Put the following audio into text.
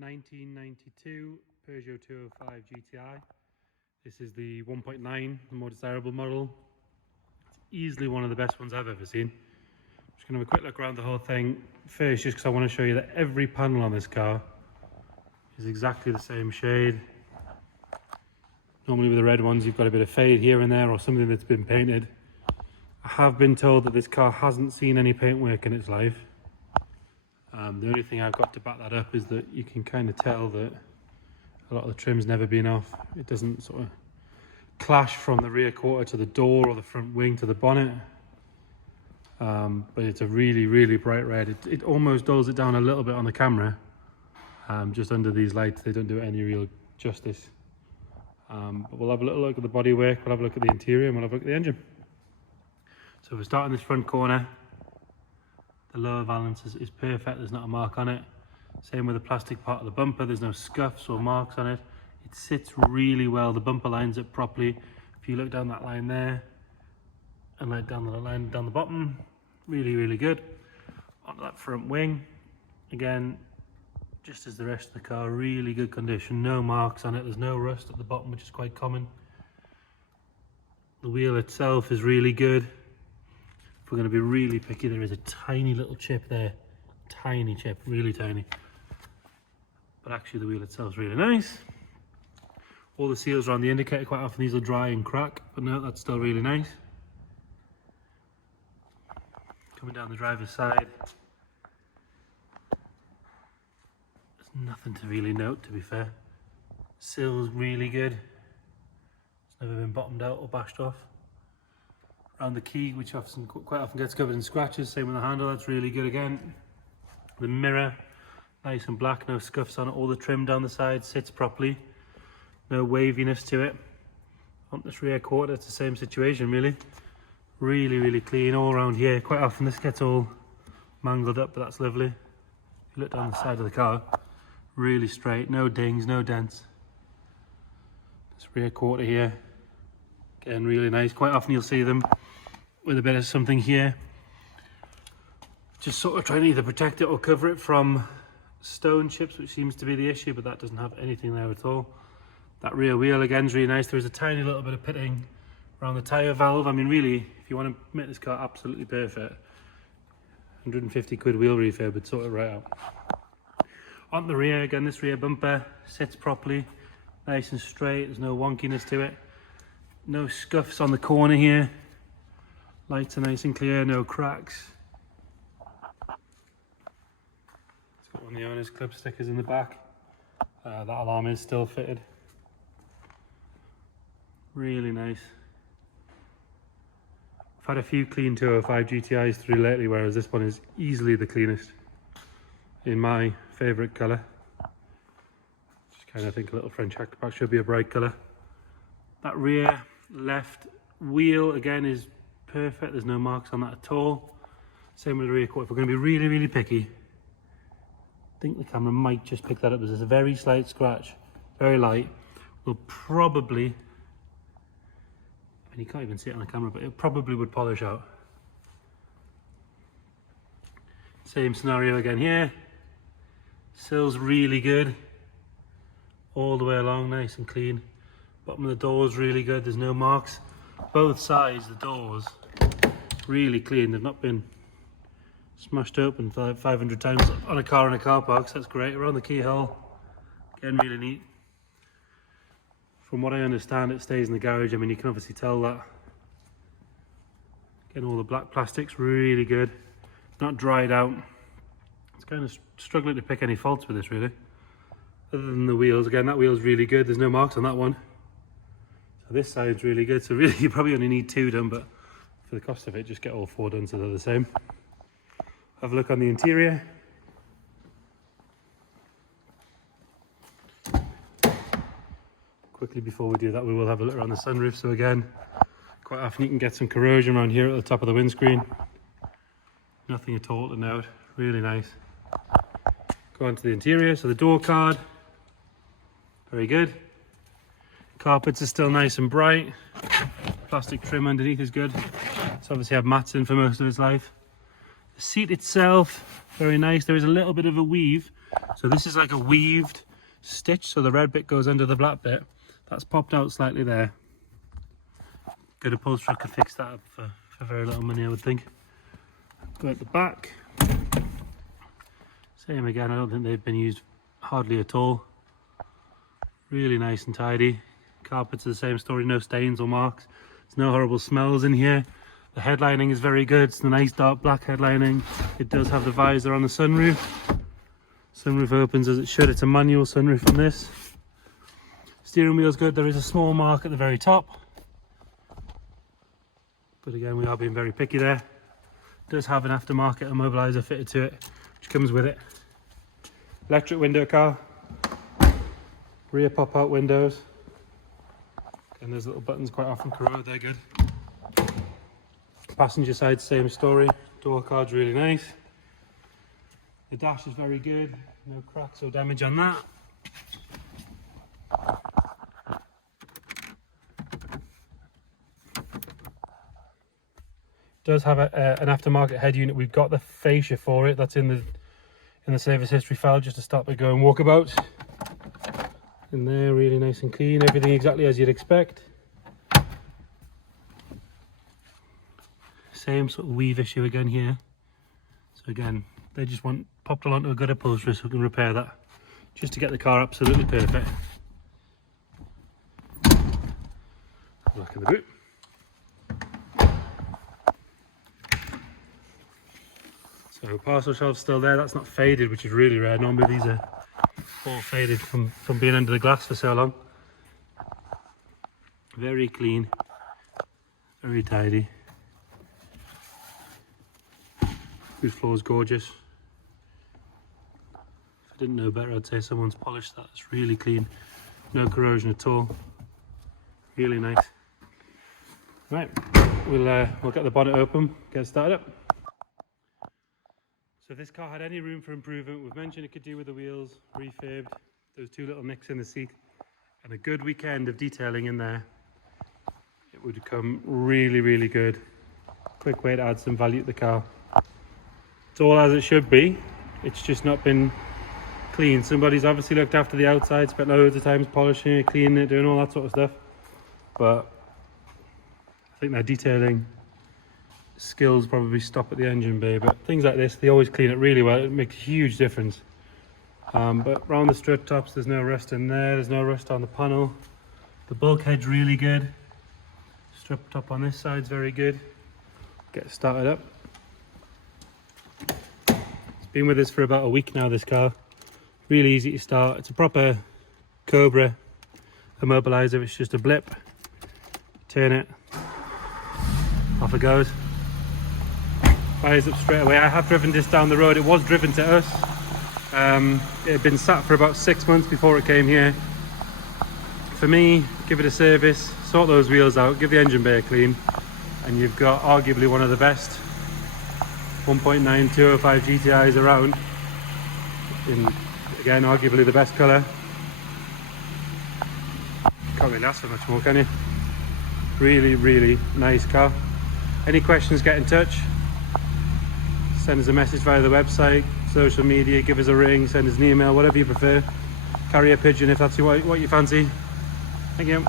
1992 Peugeot 205 GTI. This is the 1.9, the more desirable model. It's easily one of the best ones I've ever seen. I'm just going to have a quick look around the whole thing first, just because I want to show you that every panel on this car is exactly the same shade. Normally with the red ones you've got a bit of fade here and there or something that's been painted. I have been told that this car hasn't seen any paint work in its life. The only thing I've got to back that up is that you can kind of tell that a lot of the trim's never been off. It doesn't sort of clash from the rear quarter to the door or the front wing to the bonnet. But it's a really, really bright red. It almost dulls it down a little bit on the camera. Just under these lights, they don't do it any real justice. But we'll have a little look at the bodywork, we'll have a look at the interior, and we'll have a look at the engine. So we're starting this front corner. The lower valance is perfect, there's not a mark on it. Same with the plastic part of the bumper, there's no scuffs or marks on it. It sits really well, the bumper lines up properly. If you look down that line there, and like down the line down the bottom, really, really good. Onto that front wing, again, just as the rest of the car, really good condition, no marks on it, there's no rust at the bottom, which is quite common. The wheel itself is really good. If we're going to be really picky, there is a tiny little chip there, tiny chip, really tiny. But actually the wheel itself is really nice. All the seals are on the indicator, quite often these will dry and crack, but no, that's still really nice. Coming down the driver's side, there's nothing to really note, to be fair. Sill's really good, it's never been bottomed out or bashed off. Around the key, which quite often gets covered in scratches, same with the handle, that's really good again. The mirror, nice and black, no scuffs on it, all the trim down the side sits properly, no waviness to it. On this rear quarter, it's the same situation really. Really, really clean all around here. Quite often this gets all mangled up, but that's lovely. If you look down the side of the car, really straight, no dings, no dents. This rear quarter here, again, really nice. Quite often you'll see them with a bit of something here, just sort of trying to either protect it or cover it from stone chips, which seems to be the issue, but that doesn't have anything there at all. That rear wheel again is really nice. There's a tiny little bit of pitting around the tyre valve. I mean, really, if you want to make this car absolutely perfect, 150 quid wheel refurb would sort it right out. On the rear, again, this rear bumper sits properly, nice and straight, there's no wonkiness to it. No scuffs on the corner here. Lights are nice and clear, no cracks. It's got one of the owner's club stickers in the back. That alarm is still fitted. Really nice. I've had a few clean 205 GTIs through lately, whereas this one is easily the cleanest in my favourite colour. Just kind of think a little French hatchback should be a bright colour. That rear left wheel again is perfect, there's no marks on that at all. Same with the rear quarter. If we're going to be really, really picky, I think the camera might just pick that up. There's a very slight scratch, very light. We'll probably, I mean, you can't even see it on the camera, but it probably would polish out. Same scenario again here. Sill's really good, all the way along, nice and clean. Bottom of the door is really good, there's no marks. Both sides, the doors, really clean. They've not been smashed open 500 times on a car in a car park, so that's great. Around the keyhole, again, really neat. From what I understand, it stays in the garage. I mean, you can obviously tell that. Again, all the black plastic's really good. Not dried out. It's kind of struggling to pick any faults with this, really. Other than the wheels, again, that wheel's really good. There's no marks on that one. So this side's really good. So really, you probably only need 2 done, but for the cost of it, just get all 4 done so they're the same. Have a look on the interior. Quickly before we do that, we will have a look around the sunroof. So again, quite often you can get some corrosion around here at the top of the windscreen. Nothing at all to note, really nice. Go on to the interior, so the door card, very good. Carpets are still nice and bright. Plastic trim underneath is good. It's obviously had mats in for most of its life. The seat itself, very nice. There is a little bit of a weave So this is like a weaved stitch, so the red bit goes under the black bit. That's popped out slightly there. Good upholsterer could fix that up for very little money, I would think. Go at the back. Same again, I don't think they've been used hardly at all. Really nice and tidy. Carpets are the same story, no stains or marks. There's no horrible smells in here. The headlining is very good. It's the nice dark black headlining. It does have the visor on the sunroof. Sunroof opens as it should. It's a manual sunroof on this. Steering wheel's good. There is a small mark at the very top. But again, we are being very picky there. It does have an aftermarket immobiliser fitted to it, which comes with it. Electric window car. Rear pop-out windows. And those little buttons quite often corrode, they're good. Passenger side, same story. Door card's really nice. The dash is very good. No cracks or damage on that. Does have an aftermarket head unit. We've got the fascia for it. That's in the service history file, just to stop it going walkabout. In there, really nice and clean. Everything exactly as you'd expect. Same sort of weave issue again here. So again, they just want popped onto a good upholsterer so we can repair that, just to get the car absolutely perfect. Look in the boot. So parcel shelf's still there. That's not faded, which is really rare. Normally these are all faded from being under the glass for so long. Very clean, very tidy. Boot floor's gorgeous. If I didn't know better, I'd say someone's polished that. It's really clean, no corrosion at all. Really nice. Right, we'll get the bonnet open, get it started up. So if this car had any room for improvement, we've mentioned it could do with the wheels refurbed, those two little nicks in the seat, and a good weekend of detailing in there. It would come really, really good. Quick way to add some value to the car. It's all as it should be. It's just not been clean. Somebody's obviously looked after the outside, spent loads of times polishing it, cleaning it, doing all that sort of stuff. But I think their detailing skills probably stop at the engine bay, but things like this, they always clean it really well. It makes a huge difference. But around the strut tops, there's no rust in there. There's no rust on the panel. The bulkhead's really good. Strut top on this side's very good. Get it started up. It's been with us for about a week now, this car. Really easy to start. It's a proper Cobra immobiliser. It's just a blip. Turn it. Off it goes. Fires up straight away. I have driven this down the road. It was driven to us. It had been sat for about 6 months before it came here. For me, give it a service, sort those wheels out, give the engine bay a clean, and you've got arguably one of the best 1.9 205 GTIs around. In, again, arguably the best colour. Can't really ask for much more, can you? Really, really nice car. Any questions, get in touch. Send us a message via the website, social media, give us a ring, send us an email, whatever you prefer. Carry a pigeon if that's what you fancy. Thank you.